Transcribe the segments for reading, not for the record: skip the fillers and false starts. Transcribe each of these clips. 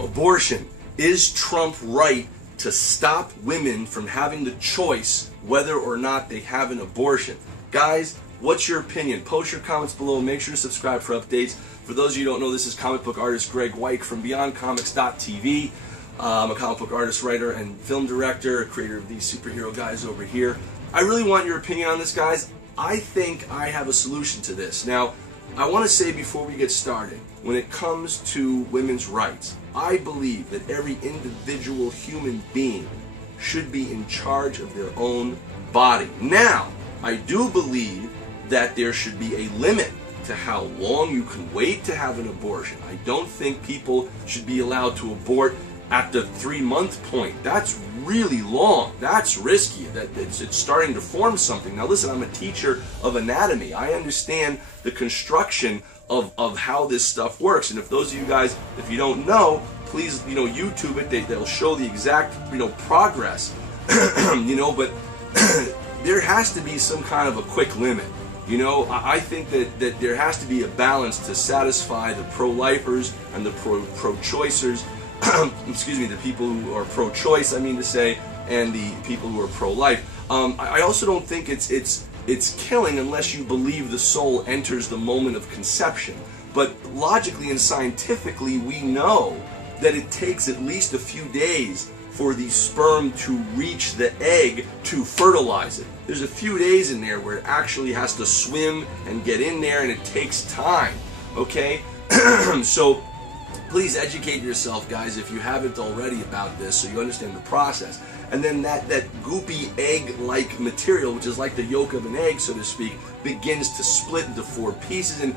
Abortion. Is Trump right to stop women from having the choice whether or not they have an abortion? Guys, what's your opinion? Post your comments below. Make sure to subscribe for updates. For those of you who don't know, this is comic book artist Greg Weick from BeyondComics.tv. I'm a comic book artist, writer, and film director, creator of these superhero guys over here. I really want your opinion on this, guys. I think I have a solution to this. Now, I want to say before we get started, when it comes to women's rights, I believe that every individual human being should be in charge of their own body. Now, I do believe that there should be a limit to how long you can wait to have an abortion. I don't think people should be allowed to abort at the 3-month point. That's really long. That's risky. It's starting to form something. Now listen, I'm a teacher of anatomy. I understand the construction of how this stuff works. And if those of you guys, if you don't know, please, YouTube it. They'll show the exact, progress. But there has to be some kind of a quick limit. I think that there has to be a balance to satisfy the pro-lifers and the pro-choicers. Excuse me, the people who are pro-choice, I mean to say, and the people who are pro-life. I also don't think it's killing unless you believe the soul enters the moment of conception. But logically and scientifically, we know that it takes at least a few days for the sperm to reach the egg to fertilize it. There's a few days in there where it actually has to swim and get in there, and it takes time, okay? So please educate yourself, guys, if you haven't already about this, so you understand the process. And then that goopy egg-like material, which is like the yolk of an egg, so to speak, begins to split into 4 pieces. And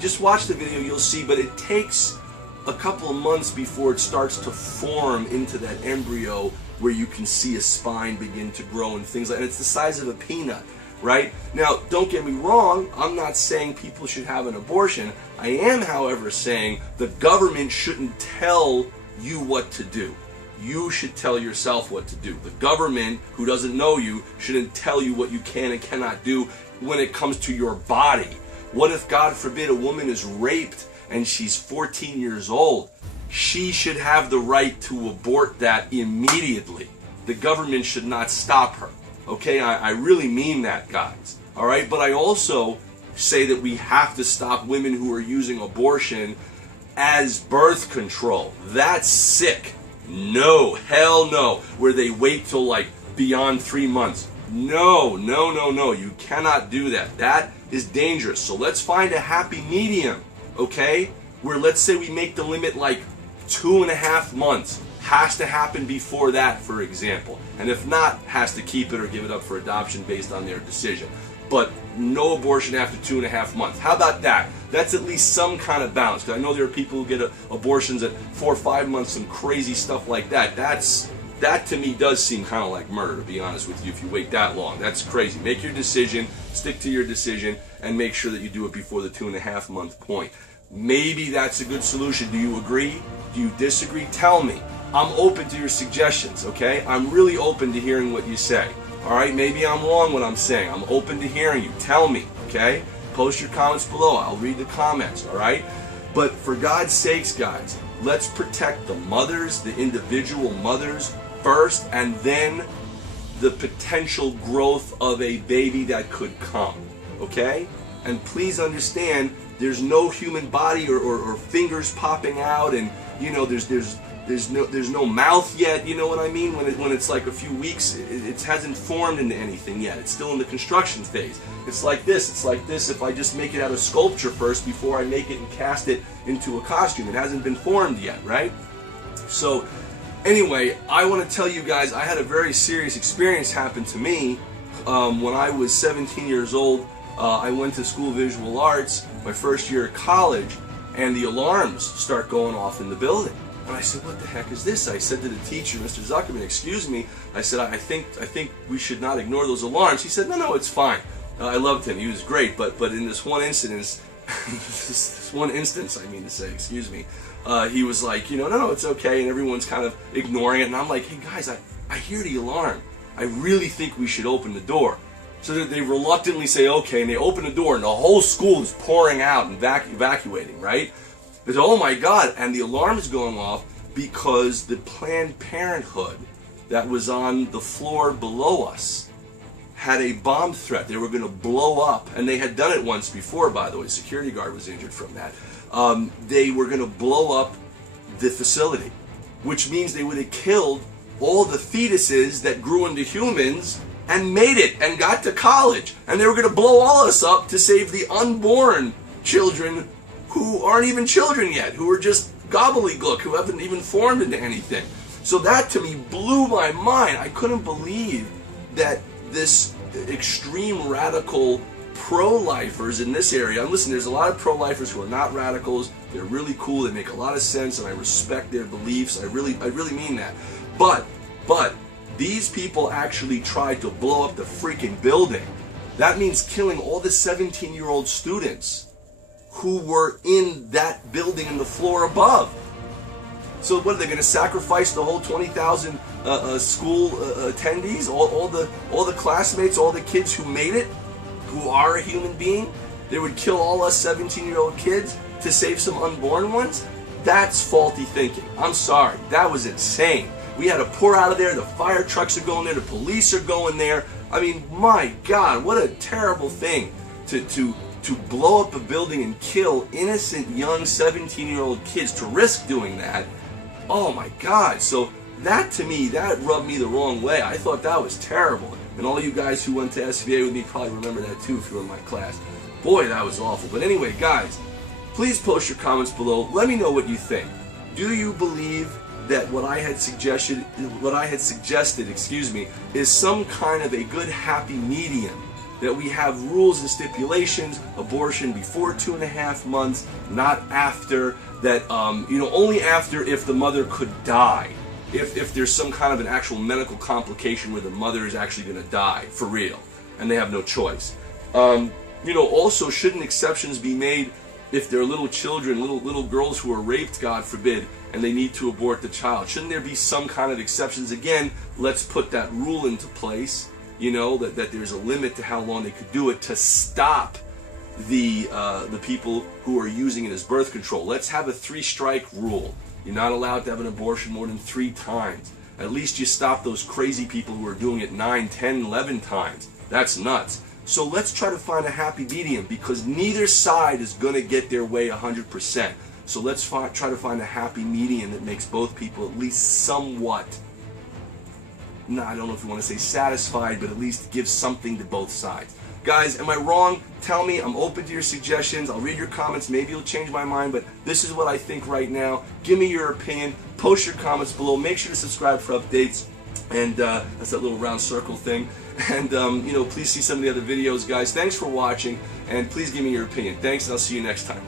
just watch the video, you'll see, but it takes a couple of months before it starts to form into that embryo where you can see a spine begin to grow and things like that. And it's the size of a peanut, right? Now, don't get me wrong, I'm not saying people should have an abortion. I am, however, saying the government shouldn't tell you what to do. You should tell yourself what to do. The government, who doesn't know you, shouldn't tell you what you can and cannot do when it comes to your body. What if, God forbid, a woman is raped and she's 14 years old? She should have the right to abort that immediately. The government should not stop her. Okay, I really mean that, guys. All right, but I also say that we have to stop women who are using abortion as birth control. That's sick. No, hell no. Where they wait till like beyond 3 months. No. You cannot do that. That is dangerous. So let's find a happy medium, okay? Where let's say we make the limit like 2.5 months. Has to happen before that, for example. And if not, has to keep it or give it up for adoption based on their decision. But no abortion after 2.5 months. How about that? That's at least some kind of balance. Because I know there are people who get abortions at 4 or 5 months, some crazy stuff like that. That to me does seem kind of like murder, to be honest with you, if you wait that long. That's crazy. Make your decision, stick to your decision, and make sure that you do it before the 2.5 month point. Maybe that's a good solution. Do you agree? Do you disagree? Tell me. I'm open to your suggestions, okay? I'm really open to hearing what you say. All right, maybe I'm wrong what I'm saying. I'm open to hearing you. Tell me, okay? Post your comments below. I'll read the comments, all right? But for God's sakes, guys, let's protect the mothers, the individual mothers first, and then the potential growth of a baby that could come, okay? And please understand, there's no human body or fingers popping out, and there's no mouth yet, you know what I mean? When it's like a few weeks, it hasn't formed into anything yet. It's still in the construction phase. It's like this if I just make it out of sculpture first before I make it and cast it into a costume. It hasn't been formed yet, right? So anyway, I want to tell you guys, I had a very serious experience happen to me when I was 17 years old. I went to school of visual arts, my first year at college, and the alarms start going off in the building. And I said, what the heck is this? I said to the teacher, Mr. Zuckerman, excuse me. I said, I think we should not ignore those alarms. He said, no, it's fine. I loved him. He was great. But in this one instance, I mean to say, excuse me, he was like, no, it's okay. And everyone's kind of ignoring it. And I'm like, hey, guys, I hear the alarm. I really think we should open the door. So they reluctantly say, okay, and they open the door, and the whole school is pouring out and evacuating, right? They say, oh my God, and the alarm is going off, because the Planned Parenthood that was on the floor below us had a bomb threat. They were going to blow up, and they had done it once before, by the way. Security guard was injured from that. They were going to blow up the facility, which means they would have killed all the fetuses that grew into humans and made it and got to college. And they were going to blow all of us up to save the unborn children who aren't even children yet, who are just gobbledygook, who haven't even formed into anything. So that to me blew my mind. I couldn't believe that this extreme radical pro-lifers in this area, and listen, there's a lot of pro-lifers who are not radicals. They're really cool. They make a lot of sense, and I respect their beliefs. I really mean that. But these people actually tried to blow up the freaking building. That means killing all the 17-year-old students who were in that building in the floor above. So what are they going to sacrifice the whole 20,000 school attendees, all the classmates, all the kids who made it, who are a human being? They would kill all us 17-year-old kids to save some unborn ones? That's faulty thinking. I'm sorry. That was insane. We had to pour out of there. The fire trucks are going there. The police are going there. I mean, my God, what a terrible thing to blow up a building and kill innocent young 17-year-old kids, to risk doing that. Oh my God. So that to me, that rubbed me the wrong way. I thought that was terrible. And all you guys who went to SVA with me probably remember that too if you were in my class. Boy, that was awful. But anyway, guys, please post your comments below. Let me know what you think. Do you believe that what I had suggested, is some kind of a good happy medium? That we have rules and stipulations, abortion before 2.5 months, not after, that only after if the mother could die. If there's some kind of an actual medical complication where the mother is actually going to die, for real, and they have no choice. Also, shouldn't exceptions be made if they're little children, little girls who are raped, God forbid, and they need to abort the child? Shouldn't there be some kind of exceptions? Again, let's put that rule into place, that there's a limit to how long they could do it, to stop the people who are using it as birth control. Let's have a 3-strike rule. You're not allowed to have an abortion more than 3 times. At least you stop those crazy people who are doing it 9, 10, 11 times. That's nuts. So let's try to find a happy medium, because neither side is going to get their way 100%. So let's try to find a happy medium that makes both people at least somewhat, I don't know if you want to say satisfied, but at least give something to both sides. Guys, am I wrong? Tell me. I'm open to your suggestions. I'll read your comments. Maybe you'll change my mind, but this is what I think right now. Give me your opinion. Post your comments below. Make sure to subscribe for updates. And that's that little round circle thing. And, please see some of the other videos, guys. Thanks for watching, and please give me your opinion. Thanks, and I'll see you next time.